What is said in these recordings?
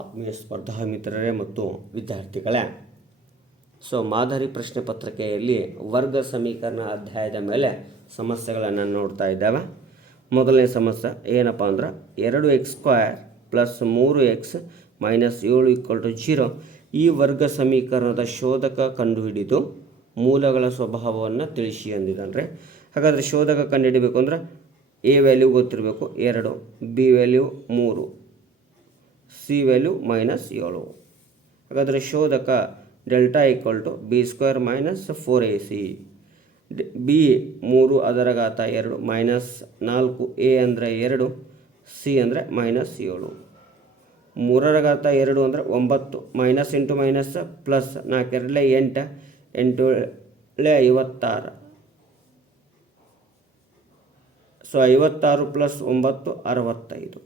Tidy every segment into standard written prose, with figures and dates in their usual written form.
ಆತ್ಮೀಯ ಸ್ಪರ್ಧಾ ಮಿತ್ರರೇ ಮತ್ತು ವಿದ್ಯಾರ್ಥಿಗಳೇ, ಮಾದರಿ ಪ್ರಶ್ನೆ ಪತ್ರಿಕೆಯಲ್ಲಿ ವರ್ಗ ಸಮೀಕರಣ ಅಧ್ಯಾಯದ ಮೇಲೆ ಸಮಸ್ಯೆಗಳನ್ನು ನೋಡ್ತಾ ಇದ್ದಾವೆ. ಮೊದಲನೇ ಸಮಸ್ಯೆ ಏನಪ್ಪ ಅಂದ್ರೆ 2x² + 3x - 7 = 0 ಈ ವರ್ಗ ಸಮೀಕರಣದ ಶೋಧಕ ಕಂಡುಹಿಡಿದು ಮೂಲಗಳ ಸ್ವಭಾವವನ್ನು ತಿಳಿಸಿ ಅಂದಿದ್ದಾನೆ. ಹಾಗಾದರೆ ಶೋಧಕ ಕಂಡುಹಿಡಬೇಕು ಅಂದ್ರೆ ಎ ವ್ಯಾಲ್ಯೂ ಗೊತ್ತಿರಬೇಕು 2, ಬಿ ವ್ಯಾಲ್ಯೂ 3, ಸಿ ವ್ಯಾಲ್ಯೂ -7. ಹಾಗಾದರೆ ಶೋಧಕ ಡೆಲ್ಟಾ = b² - 4ac. ಬಿ 3 ಅದರ ಘಾತ 2 -4, ಎ ಅಂದರೆ 2, ಸಿ ಅಂದರೆ -7. 3 ರ ಘಾತ 2 ಅಂದರೆ 9, minus into minus plus 4 2 8, 8 2 56. 56 + 9 65.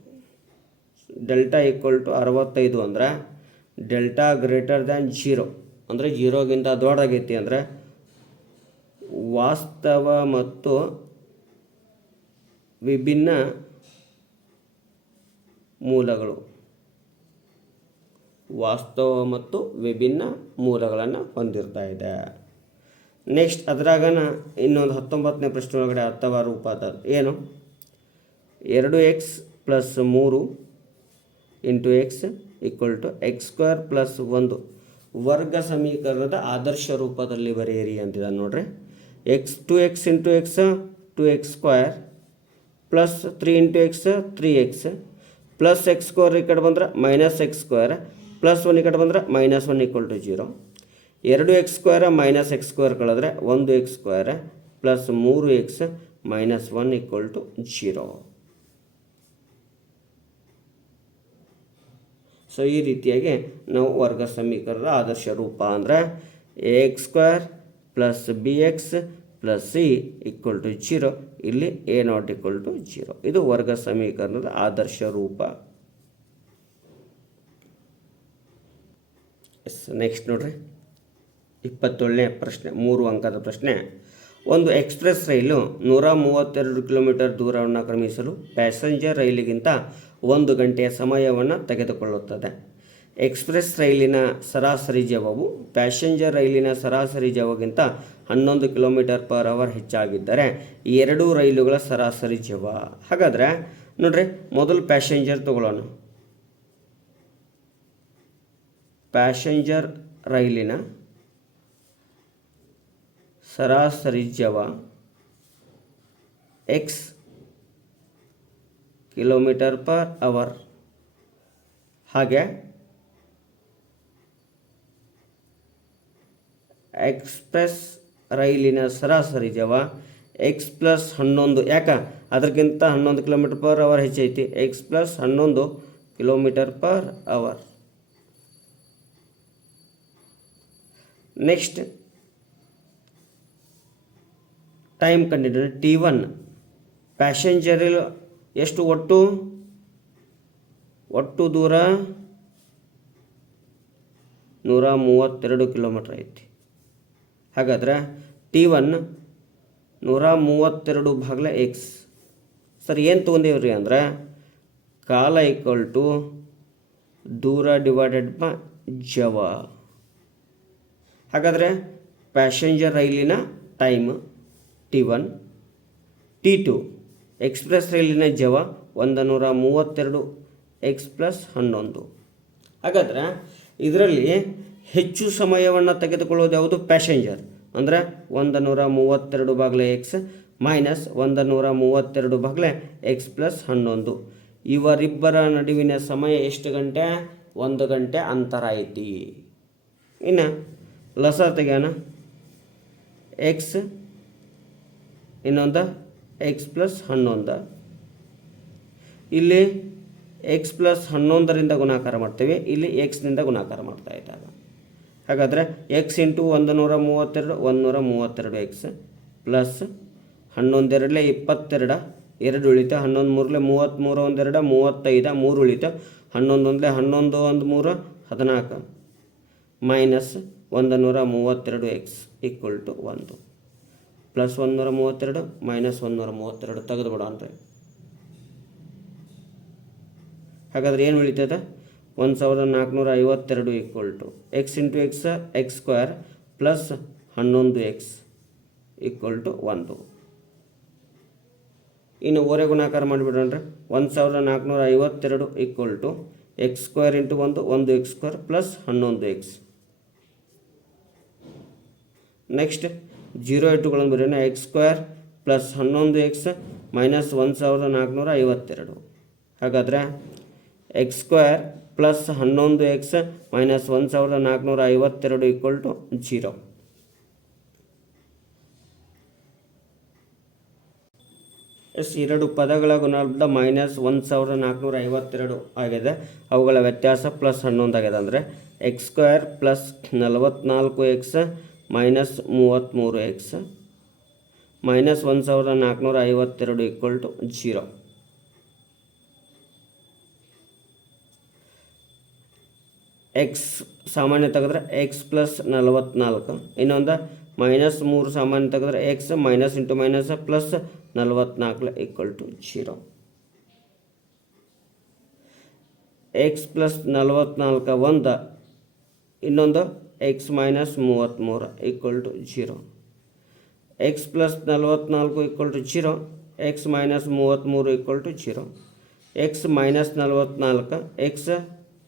Delta = 65 ಅಂದರೆ ಡೆಲ್ಟಾ ಗ್ರೇಟರ್ ದ್ಯಾನ್ 0 ಅಂದರೆ 0ಗಿಂತ ದೊಡ್ಡದಾಗೈತಿ ಅಂದರೆ ವಾಸ್ತವ ಮತ್ತು ವಿಭಿನ್ನ ಮೂಲಗಳು ಮೂಲಗಳನ್ನು ಹೊಂದಿರ್ತಾ ಇದೆ. ನೆಕ್ಸ್ಟ್ ಅದರಾಗನ ಇನ್ನೊಂದು 19ನೇ ಪ್ರಶ್ನೆ ಒಳಗಡೆ ಅಥವಾ ರೂಪ ಅದ ಏನು 2x + 3 × x = x² + 1 ವರ್ಗ ಸಮೀಕರಣದ ಆದರ್ಶ ರೂಪದಲ್ಲಿ ಬರೆಯಿರಿ ಅಂತಿದ್ದಾನೆ ನೋಡ್ರಿ. 2x × x 2x² + 3 × x 3x plus x² ಈ ಕಡೆ ಬಂದ್ರೆ -x² ಪ್ಲಸ್ 1 ಈ ಕಡೆ ಬಂದ್ರೆ -1 = 0. 2x² - x² ಕಳೆದ್ರೆ 1x² ಪ್ಲಸ್ 3x - 1 = 0. ಈ ರೀತಿಯಾಗಿ ನಾವು ವರ್ಗ ಸಮೀಕರಣದ ಆದರ್ಶ ರೂಪ ಅಂದರೆ ax² + bx + c = 0. ಇಲ್ಲಿ a0 = 0. ಇದು ವರ್ಗ ಸಮೀಕರಣದ ಆದರ್ಶ ರೂಪ. ನೆಕ್ಸ್ಟ್ ನೋಡ್ರಿ 27ನೇ ಪ್ರಶ್ನೆ 3 ಅಂಕದ ಪ್ರಶ್ನೆ. ಒಂದು ಎಕ್ಸ್ಪ್ರೆಸ್ ರೈಲು 132 ಕಿಲೋಮೀಟರ್ ದೂರವನ್ನು ಕ್ರಮಿಸಲು ಪ್ಯಾಸೆಂಜರ್ ರೈಲಿಗಿಂತ 1 ಗಂಟೆಯ ಸಮಯವನ್ನು ತೆಗೆದುಕೊಳ್ಳುತ್ತದೆ. ಎಕ್ಸ್ಪ್ರೆಸ್ ರೈಲಿನ ಸರಾಸರಿ ಜಾವವು ಪ್ಯಾಸೆಂಜರ್ ರೈಲಿನ ಸರಾಸರಿ ಜಾವಗಿಂತ 11 km/h ಹೆಚ್ಚಾಗಿದ್ದರೆ ಈ ಎರಡೂ ರೈಲುಗಳ ಸರಾಸರಿ ಜಾವ. ಹಾಗಾದರೆ ನೋಡ್ರಿ ಮೊದಲು ಪ್ಯಾಸೆಂಜರ್ ತಗೊಳ್ಳೋಣ. ಪ್ಯಾಸೆಂಜರ್ ರೈಲಿನ ಸರಾಸರಿ ಜಾವ x km/h. ಹಾಗೆ ಎಕ್ಸ್ಪ್ರೆಸ್ ರೈಲಿನ ಸರಾಸರಿ ಜಾವ x + 11 ಯಾಕೆ ಅದಕ್ಕಿಂತ 11 km/h ಹೆಚ್ಚೈತಿ x + 11 km/h. ನೆಕ್ಸ್ಟ್ ಟೈಮ್ ಕಂಡಿಡಿದ್ರೆ t1 ಪ್ಯಾಸೆಂಜರ್ ಎಷ್ಟು ಒಟ್ಟು ದೂರ 132 ಕಿಲೋಮೀಟರ್ ಐತಿ. ಹಾಗಾದ್ರೆ t1 132 / x. ಸರ್ ಏನು ತೊಗೊಂಡೇವ್ರಿ ಅಂದ್ರೆ ಕಾಲ = ದೂರ / ಜಾವ. ಹಾಗಾದರೆ ಪ್ಯಾಸೆಂಜರ್ ರೈಲಿನ ಟೈಮ್ t1, t2 ಎಕ್ಸ್ಪ್ರೆಸ್ ರೈಲಿನ ಜಾವ 132 x + 11. ಹಾಗಾದರೆ ಇದರಲ್ಲಿ ಹೆಚ್ಚು ಸಮಯವನ್ನು ತೆಗೆದುಕೊಳ್ಳೋದು ಯಾವುದು ಪ್ಯಾಸೆಂಜರ್ ಅಂದರೆ 132 / x - 132 / x + 11. ಇವರಿಬ್ಬರ ನಡುವಿನ ಸಮಯ ಎಷ್ಟು ಗಂಟೆ? 1 ಗಂಟೆ ಅಂತರ ಐತಿ. ಇನ್ನು ಲಸ ತೆಗೆಯೋಣ x ಇನ್ನೊಂದು x + 11. ಇಲ್ಲಿ x + 11ರಿಂದ ಗುಣಾಕಾರ ಮಾಡ್ತೇವೆ, ಇಲ್ಲಿ xನಿಂದ ಗುಣಾಕಾರ ಮಾಡ್ತಾ ಇದ್ದಾಗ. ಹಾಗಾದರೆ x × 132 132x ಪ್ಲಸ್ 11 2 22 2 ಉಳಿತು 11 3 33 1 2 35 3 ಉಳಿತು 11 1 11 1 3 14 ಮೈನಸ್ 132x = 1 ಪ್ಲಸ್ 132 ಮೈನಸ್ 132 ತೆಗೆದುಬಿಡೋಣ ರೀ. ಹಾಗಾದರೆ ಏನು ಉಳಿತದೆ 1452 equal to X into X X square plus 11x equal to 1. ಇನ್ನು ಓರೆ ಗುಣಾಕಾರ ಮಾಡಿಬಿಡ್ರಿ. 1452 equal to X square into 1 X square plus 11x. Next 0 ಇಟ್ಟುಗಳನ್ನು ಬರೋಣ. X square plus 11x minus 1452. ಹಾಗಾದರೆ X square plus 11x minus 1452 equal to 0. ಎರಡು ಪದಗಳ ಗುಣಲಬ್ಧ minus 1452 ಆಗಿದೆ. ಅವುಗಳ ವ್ಯತ್ಯಾಸ ಪ್ಲಸ್ 11 ಆಗಿದೆ. ಅಂದರೆ X square plus 44x minus 33x minus 1452 equal to 0. X ಸಾಮಾನ್ಯ ತೆಗೆದ್ರೆ ಎಕ್ಸ್ ಪ್ಲಸ್ 44, ಇನ್ನೊಂದು ಮೈನಸ್ 3 ಸಾಮಾನ್ಯ ತೆಗೆದ್ರೆ X minus into minus plus 44 equal to 0. X plus 44 ಒಂದು, ಇನ್ನೊಂದು X minus 33 equal to 0. X plus 44 equal to 0, X minus 33 equal to 0. X minus 44 X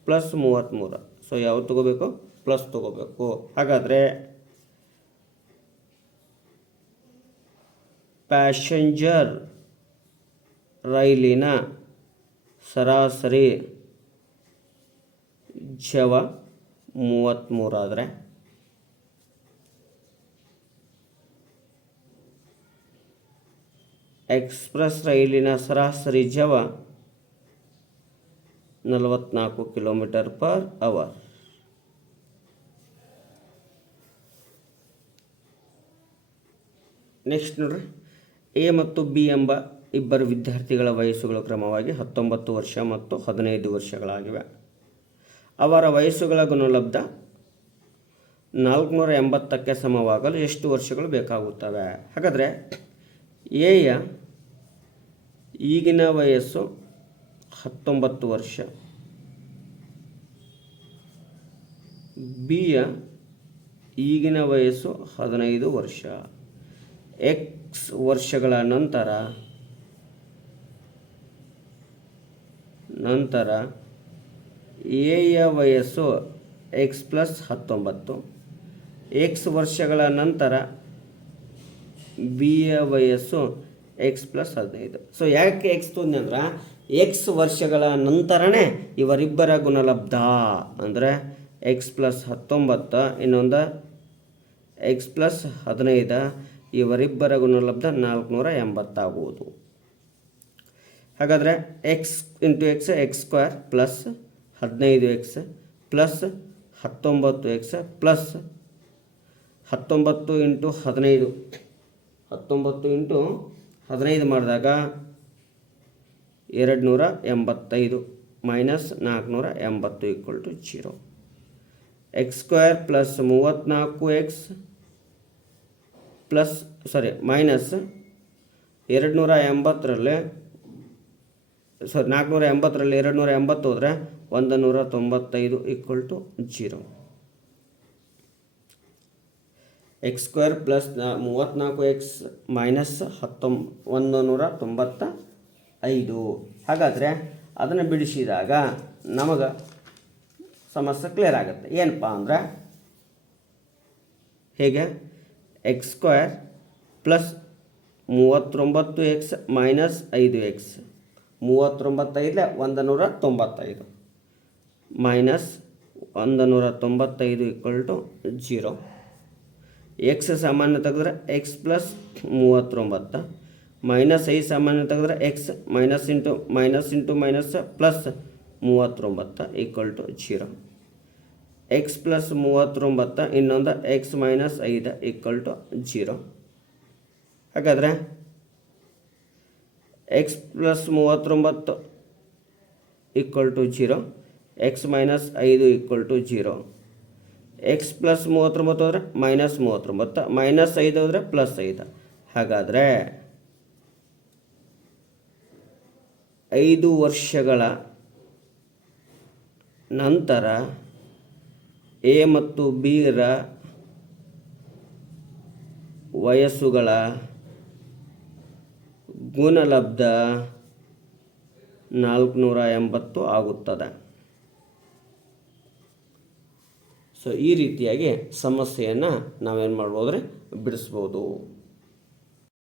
plus 33. So ಯಾವ್ದು ತೊಗೋಬೇಕು? Plus ತೊಗೋಬೇಕು. ಹಾಗಾದರೆ ಪ್ಯಾಸೆಂಜರ್ ರೈಲಿನ ಸರಾಸರಿ ಜವ 33 ಆದರೆ ಎಕ್ಸ್ಪ್ರೆಸ್ ರೈಲಿನ ಸರಾಸರಿ ಜವ 44 ಕಿಲೋಮೀಟರ್ ಪರ್ ಅವರ್. ನೆಕ್ಸ್ಟ್ ನೋಡ್ರಿ, ಎ ಮತ್ತು ಬಿ ಎಂಬ ಇಬ್ಬರು ವಿದ್ಯಾರ್ಥಿಗಳ ವಯಸ್ಸುಗಳು ಕ್ರಮವಾಗಿ 19 ವರ್ಷ ಮತ್ತು 15 ವರ್ಷಗಳಾಗಿವೆ. ಅವರ ವಯಸ್ಸುಗಳ ಗುಣಲಬ್ಧ 480ಕ್ಕೆ ಸಮವಾಗಲು ಎಷ್ಟು ವರ್ಷಗಳು ಬೇಕಾಗುತ್ತವೆ? ಹಾಗಾದರೆ ಎಯ ಈಗಿನ ವಯಸ್ಸು 19 ವರ್ಷ, ಬಿಯ ಈಗಿನ ವಯಸ್ಸು 15 ವರ್ಷ. ಎಕ್ಸ್ ವರ್ಷಗಳ ನಂತರ ಎಯ ವಯಸ್ಸು ಎಕ್ಸ್ ಪ್ಲಸ್ 19, ಎಕ್ಸ್ ವರ್ಷಗಳ ನಂತರ ಬಿಯ ವಯಸ್ಸು ಎಕ್ಸ್ ಪ್ಲಸ್ 15. ಸೊ ಯಾಕೆ ಎಕ್ಸ್ ತೊಂದರೆ ಅಂದ್ರೆ ಎಕ್ಸ್ ವರ್ಷಗಳ ನಂತರನೇ ಇವರಿಬ್ಬರ ಗುಣಲಬ್ಧ ಅಂದರೆ ಎಕ್ಸ್ ಪ್ಲಸ್ 19 ಇನ್ನೊಂದು ಎಕ್ಸ್ ಪ್ಲಸ್ 15, ಇವರಿಬ್ಬರ ಗುಣಲಬ್ಧ 480 ಆಗುವುದು. ಹಾಗಾದರೆ x into X X square plus 15x plus 19x plus 19 into 15, 19 into 15 ಮಾಡಿದಾಗ 285 minus 480 equal to 0. X square plus 34x plus minus 280ರಲ್ಲಿ 480ರಲ್ಲಿ 280 ಹೋದರೆ 195 equal to 0. X square plus 34x minus 195. ಹಾಗಾದರೆ ಅದನ್ನು ಬಿಡಿಸಿದಾಗ ನಮಗೆ ಸಮಸ್ಯೆ ಕ್ಲಿಯರ್ ಆಗುತ್ತೆ. ಏನಪ್ಪ ಅಂದರೆ ಹೇಗೆ X square plus 39x minus 5x, 39 195 minus 195 equal to 0. X ಸಾಮಾನ್ಯ ತೆಗೆದ್ರೆ ಎಕ್ಸ್ ಪ್ಲಸ್ 39 ಮೈನಸ್ 5 ಸಾಮಾನ್ಯ ತೆಗೆದ್ರೆ X minus into minus plus 39 equal to 0. X plus 39 ಇನ್ನೊಂದು ಎಕ್ಸ್ ಮೈನಸ್ 5 ಈಕ್ವಲ್ ಟು 0. ಹಾಗಾದರೆ X plus 39 equal to 0, X minus 5 equal to 0. X plus 39 ಹೋದರೆ minus 39, minus 5 ಹೋದರೆ plus 5. ಹಾಗಾದರೆ 5 ವರ್ಷಗಳ ನಂತರ ಎ ಮತ್ತು ಬಿ ರ ವಯಸ್ಸುಗಳ ಗುಣಲಬ್ಧ 480 ಆಗುತ್ತದೆ. ಸೊ ಈ ರೀತಿಯಾಗಿ ಸಮಸ್ಯೆಯನ್ನು ನಾವೇನು ಮಾಡ್ಬೋದ್ರಿ, ಬಿಡಿಸ್ಬೋದು.